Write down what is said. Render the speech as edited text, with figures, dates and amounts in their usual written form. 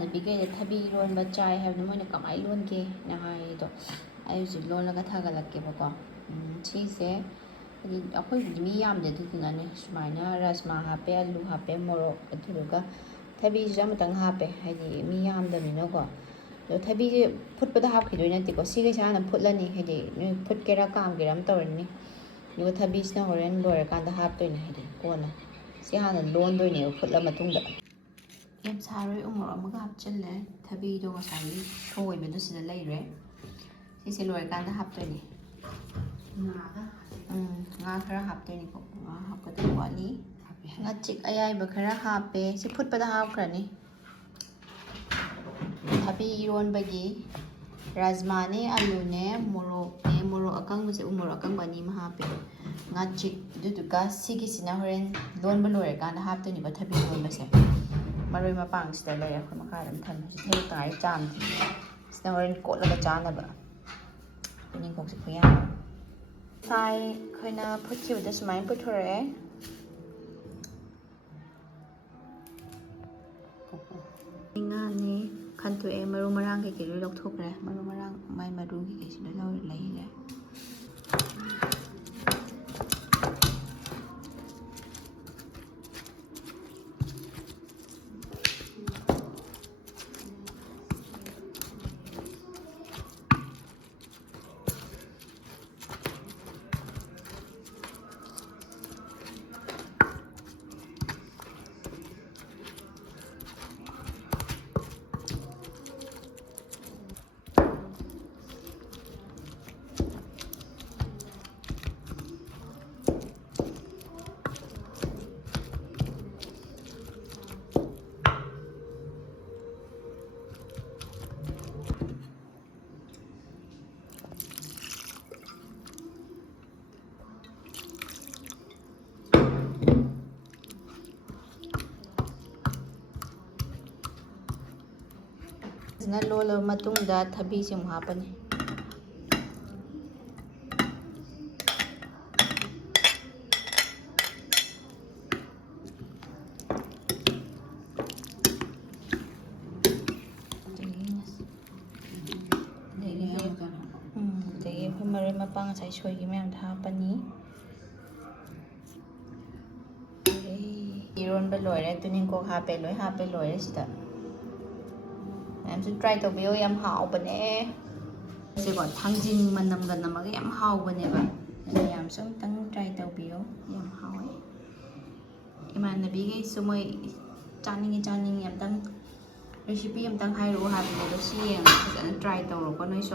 ꯅꯨꯄꯤꯈꯩꯗ ꯊꯕꯤ ꯂꯣꯟꯕ ꯆꯥꯏ ꯍꯥꯏꯕꯗꯣ ꯃꯣꯏꯅ ꯀꯃꯥꯏꯅ ꯂꯣꯟꯒꯦꯅ ꯍꯥꯏꯗꯣ ꯑꯩ ꯍꯧꯖꯤꯛ ꯂꯣꯜꯂꯒ ꯊꯥꯒꯠꯂꯛꯀꯦꯕꯀꯣ ꯁꯤꯁꯦ ꯍꯥꯏꯗꯤ ꯑꯩꯈꯣꯏꯕꯨꯗꯤ ꯃꯤ ꯌꯥꯝꯗꯦ ꯑꯗꯨꯗꯨꯅꯅꯦ ꯁꯨꯃꯥꯏꯅ ꯔꯥꯖꯃꯥ ꯍꯥꯞꯄꯦ ꯑꯂꯨ ꯍꯥꯞꯄꯦ ꯃꯣꯔꯣꯛ ꯑꯗꯨꯗꯨꯒ ꯊꯕꯤꯁꯤꯁꯨ ꯑꯃꯇꯪ ꯍꯥꯞꯄꯦ ꯍꯥꯏꯗꯤ ꯃꯤ ꯌꯥꯝꯗꯕꯅꯤꯅꯀꯣ ꯑꯗꯣ ꯊꯕꯤꯁꯦ ꯐꯨꯠꯄꯗ ꯍꯥꯞꯈꯤꯗꯣꯏ ꯅꯠꯇꯦꯀꯣ ꯁꯤꯒꯩꯁꯦ ꯍꯥꯟꯅ ꯐꯨꯠꯂꯅꯤ ꯍꯥꯏꯗꯤ ꯐꯨꯠꯀꯦꯔꯥ ꯀꯥꯝꯒꯦꯔꯥ ꯑꯃ ꯇꯧꯔꯅꯤ ꯑꯗꯨꯒ ꯊꯕꯤꯁꯤꯅ ꯍꯣꯔꯦꯟ ꯂꯣꯏꯔꯀꯥꯟꯗ ꯍꯥꯞꯇꯣꯏꯅꯦ ꯍꯥꯏꯗꯤ ꯀꯣꯟꯅ ꯁꯤ ꯍꯥꯟꯅ ꯂꯣꯟꯗꯣꯏꯅꯦꯕ ꯐꯨꯠꯂ ꯃꯇꯨꯡꯗ ꯌꯥꯝ ꯁꯥꯔꯣꯏ ꯎꯃꯣꯔꯣꯛ ꯑꯃꯒ ꯍꯥꯞꯆꯤꯜꯂꯦ ꯊꯕꯤꯗꯣ ꯉꯁꯥꯏꯒꯤ ꯊꯣꯏꯕꯗꯨ ꯁꯤꯗ ꯂꯩꯔꯦ ꯁꯤꯁꯦ ꯂꯣꯏꯔꯀꯥꯟꯗ ꯍꯥꯞꯇꯣꯏꯅꯦ ꯉꯥ ꯈꯔ ꯍꯥꯞꯇꯣꯏꯅꯤꯀꯣ ꯉꯥ ꯍꯥꯞꯀꯗꯕ ꯋꯥꯠꯂꯤ ꯉꯥꯆꯤꯛ ꯑꯌꯥꯏꯕ ꯈꯔ ꯍꯥꯞꯄꯦ ꯁꯤ ꯐꯨꯠꯄꯗ ꯍꯥꯞꯈ꯭ꯔꯅꯤ ꯊꯕꯤ ꯏꯔꯣꯟꯕꯒꯤ ꯔꯥꯖꯃꯥꯅꯦ ꯑꯂꯨꯅꯦ ꯃꯣꯔꯣꯛꯅꯦ ꯃꯣꯔꯣꯛ ꯑꯀꯪꯕꯁꯦ ꯎꯃꯣꯔꯣꯛ ꯑꯀꯪꯕ ꯑꯅꯤ ꯑꯃ ꯍꯥꯞꯄꯦ ꯉꯥꯆꯤꯛ ꯑꯗꯨꯗꯨꯒ ꯁꯤꯒꯤꯁꯤꯅ ꯍꯣꯔꯦꯟ ꯂꯣꯟꯕ ꯂꯣꯏꯔꯀꯥꯟꯗ ꯍꯥꯞꯇꯣꯏꯅꯦꯕ ꯊꯕꯤ ꯏꯔꯣꯟꯕꯁꯦ ꯃꯔꯣꯏ ꯃꯄꯥꯡꯁꯤꯗ ꯂꯩꯔꯦ ꯑꯩꯈꯣꯏ ꯃꯈꯥꯗ ꯑꯗꯨꯝ ꯊꯝꯃꯦ ꯍꯦꯛ ꯇꯥꯔꯤ ꯆꯥꯝꯗꯦ ꯁꯤꯅ ꯍꯣꯔꯦꯟ ꯀꯣꯠꯂꯒ ꯆꯥꯅꯕ ꯇꯨꯅꯤꯡꯈꯣꯛꯁꯦ ꯈꯨꯌꯥꯝ ꯉꯁꯥꯏ ꯑꯩꯈꯣꯏꯅ ꯐꯨꯠꯈꯤꯕꯗ ꯁꯨꯃꯥꯏꯅ ꯄꯨꯊꯣꯔꯛꯑꯦ ꯉꯥꯅꯤ ꯈꯟꯇꯣꯛꯑꯦ ꯃꯔꯨ ꯃꯔꯥꯡ ꯀꯩꯀꯩ ꯂꯣꯏ ꯂꯧꯊꯣꯛꯈ꯭ꯔꯦ ꯃꯔꯨ ꯃꯔꯥꯡ ꯃꯥꯏ ꯃꯔꯨ ꯀꯩꯀꯩꯁꯤ ꯂꯣꯏ ꯂꯩꯔꯦ ꯐꯖꯅ ꯂꯣꯜꯂꯕ ꯃꯇꯨꯡꯗ ꯊꯕꯤꯁꯦ ꯑꯃꯨꯛ ꯍꯥꯞꯄꯅꯤ ꯑꯗꯒꯤ ꯑꯩꯈꯣꯏ ꯃꯔꯣꯏ ꯃꯄꯥꯡ ꯉꯁꯥꯏ ꯁꯣꯏꯒꯤ ꯃꯌꯥꯝꯗ ꯍꯥꯞꯄꯅꯤ ꯏꯔꯣꯟꯕ ꯂꯣꯏꯔꯦ ꯇꯨꯅꯤꯡꯈꯣꯛ ꯍꯥꯞꯄꯦ ꯂꯣꯏ ꯍꯥꯞꯄꯦ ꯂꯣꯏꯔꯦ ꯁꯤꯗ ꯃꯌꯥꯝꯁꯨ ꯇ꯭ꯔꯥꯏ ꯇꯧꯕꯤꯌꯣ ꯌꯥꯝ ꯍꯥꯎꯕꯅꯦ ꯁꯤꯀꯣ ꯊꯥꯡꯖꯤꯡ ꯃꯅꯝꯒ ꯅꯝꯃꯒ ꯌꯥꯝ ꯍꯥꯎꯕꯅꯦꯕ ꯃꯌꯥꯝꯁꯨ ꯑꯝꯇꯪ ꯇ꯭ꯔꯥꯏ ꯇꯧꯕꯤꯌꯣ ꯌꯥꯝ ꯍꯥꯎꯋꯦ ꯏꯃꯥꯟꯅꯕꯤꯈꯩꯁꯨ ꯃꯣꯏ ꯆꯥꯅꯤꯡꯉꯤ ꯑꯝꯇꯪ ꯔꯦꯁꯤꯄꯤ ꯑꯝꯇꯪ ꯍꯥꯏꯔꯛꯑꯣ ꯍꯥꯏꯕꯅꯦ ꯑꯗꯣ ꯁꯤ ꯌꯦꯡꯉꯣ ꯐꯖꯅ ꯇ꯭ꯔꯥꯏ ꯇꯧꯔꯣꯀꯣ ꯅꯣꯏꯁꯨ